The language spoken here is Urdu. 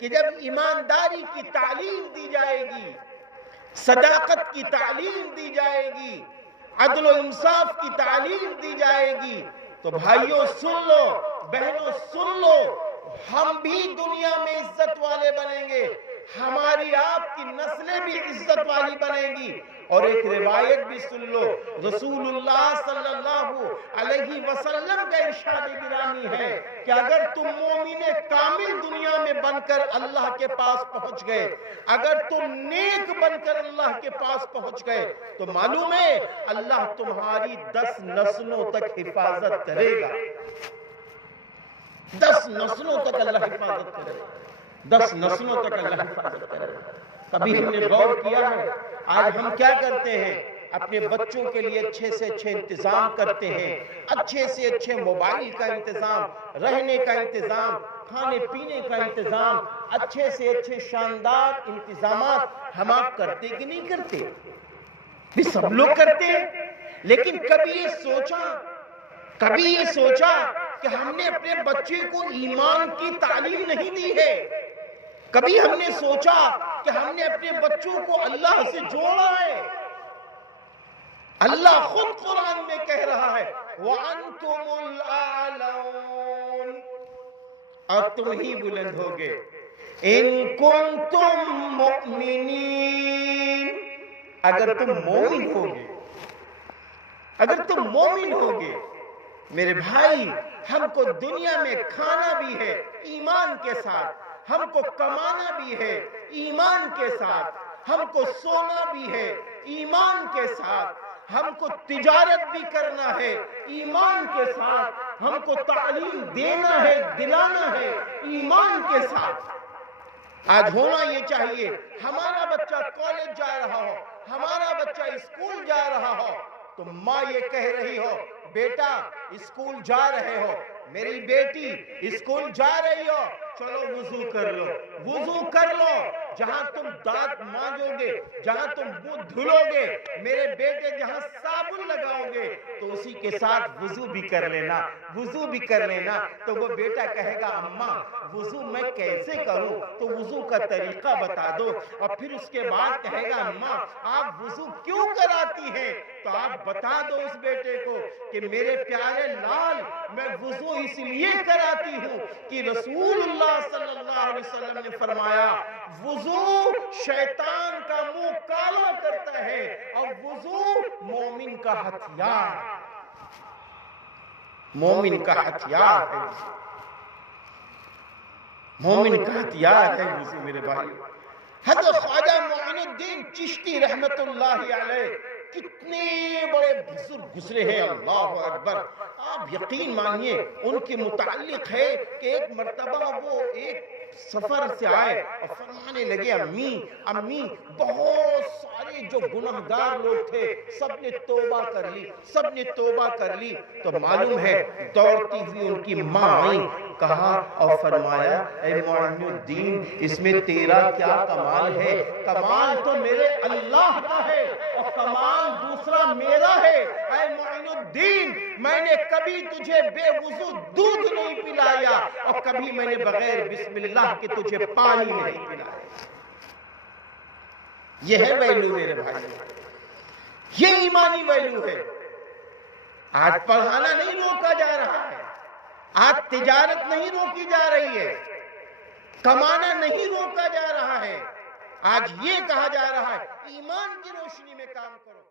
کہ جب ایمانداری کی تعلیم دی جائے گی، صداقت کی تعلیم دی جائے گی، عدل و انصاف کی تعلیم دی جائے گی، تو بھائیوں سن لو، بہنوں سن لو، ہم بھی دنیا میں عزت والے بنیں گے، ہماری آپ کی نسلیں بھی عزت والی بنیں گی۔ اور ایک روایت بھی سن لو، رسول اللہ صلی اللہ علیہ وسلم کا ارشاد گرامی ہے کہ اگر تم مومن کامل دنیا میں بن کر اللہ کے پاس پہنچ گئے، اگر تم نیک بن کر اللہ کے پاس پہنچ گئے، تو معلوم ہے اللہ تمہاری 10 نسلوں تک حفاظت کرے گا۔ 10 نسلوں تک اللہ حفاظت کرے گا، 10 نسلوں تک اللہ حفاظت کرے گا۔ کبھی ہم نے غور کیا ہے آج ہم کیا کرتے ہیں؟ اپنے بچوں کے لیے اچھے سے اچھے انتظام کرتے ہیں، اچھے سے اچھے موبائل کا انتظام، رہنے کا انتظام، کھانے پینے کا انتظام، اچھے سے اچھے شاندار انتظامات ہم آپ کرتے کہ نہیں کرتے؟ یہ سب لوگ کرتے ہیں، لیکن کبھی یہ سوچا کہ ہم نے اپنے بچے کو ایمان کی تعلیم نہیں دی ہے؟ کبھی ہم نے سوچا کہ ہم نے اپنے بچوں کو اللہ سے جوڑا ہے؟ اللہ خود قرآن میں کہہ رہا ہے وَأَنْتُمُ الْأَعْلَوْنَ، اور تم ہی بلند ہوگے اِن كُنْتُم مُؤْمِنِينَ، اگر تم مومن ہوگے۔ میرے بھائی، ہم کو دنیا میں کھانا بھی ہے ایمان کے ساتھ، ہم کو کمانا بھی ہے ایمان کے ساتھ، ہم کو سونا بھی ہے ایمان کے ساتھ، ہم کو تجارت بھی کرنا ہے ایمان کے ساتھ، ہم کو تعلیم دینا ہے دلانا ہے ایمان کے ساتھ۔ آج ہونا یہ چاہیے ہمارا بچہ کالج جا رہا ہو، ہمارا بچہ اسکول جا رہا ہو، تو ماں یہ کہہ رہی ہو بیٹا اسکول جا رہے ہو، میری بیٹی اسکول جا رہی ہو، چلو وضو کر لو، جہاں تم دانت مانجو گے، جہاں تم منہ دھلو گے، میرے بیٹے جہاں صابن لگاؤ گے تو اسی کے ساتھ وضو بھی کر لینا۔ تو وہ بیٹا کہے گا اماں وضو میں کیسے کروں؟ تو وضو کا طریقہ بتا دو، اور پھر اس کے بعد کہے گا اماں آپ وضو کیوں کراتی ہیں؟ تو آپ بتا دو اس بیٹے کو کہ میرے پیارے لال، میں وضو اس لیے کراتی ہوں کہ رسول اللہ صلی اللہ علیہ وسلم نے فرمایا وضو شیطان کا منہ کالا کرتا ہے، اور وضو مومن کا ہتھیار ہے وضو میرے بھائی۔ حضرت خواجہ معین الدین چشتی رحمت اللہ علیہ کتنے بڑے بزرگ گزرے ہیں، اللہ اکبر۔ آپ یقین مانیے ان کے متعلق ہے کہ ایک مرتبہ وہ ایک سفر سے آئے اور فرمانے لگے امی بہت سارے جو گناہگار لوگ تھے سب نے توبہ کر لی۔ تو معلوم ہے دوڑتی ہوئی ان کی ماں آئی، کہا اور فرمایا اے معین الدین اس میں تیرا کیا کمال ہے؟ کمال تو میرے اللہ کا ہے اور کمال دوسرا میرا ہے۔ اے معین الدین میں نے کبھی تجھے بے وضو دودھ نہیں پلایا، اور کبھی میں نے بغیر بسم اللہ کہ تجھے پانی نہیں پلایا۔ یہ ہے ویلو میرے بھائی، یہ ایمانی ویلو ہے۔ آج پڑھانا نہیں روکا جا رہا ہے، آج تجارت نہیں روکی جا رہی ہے، کمانا نہیں روکا جا رہا ہے، آج یہ کہا جا رہا ہے ایمان کی روشنی میں کام کرو۔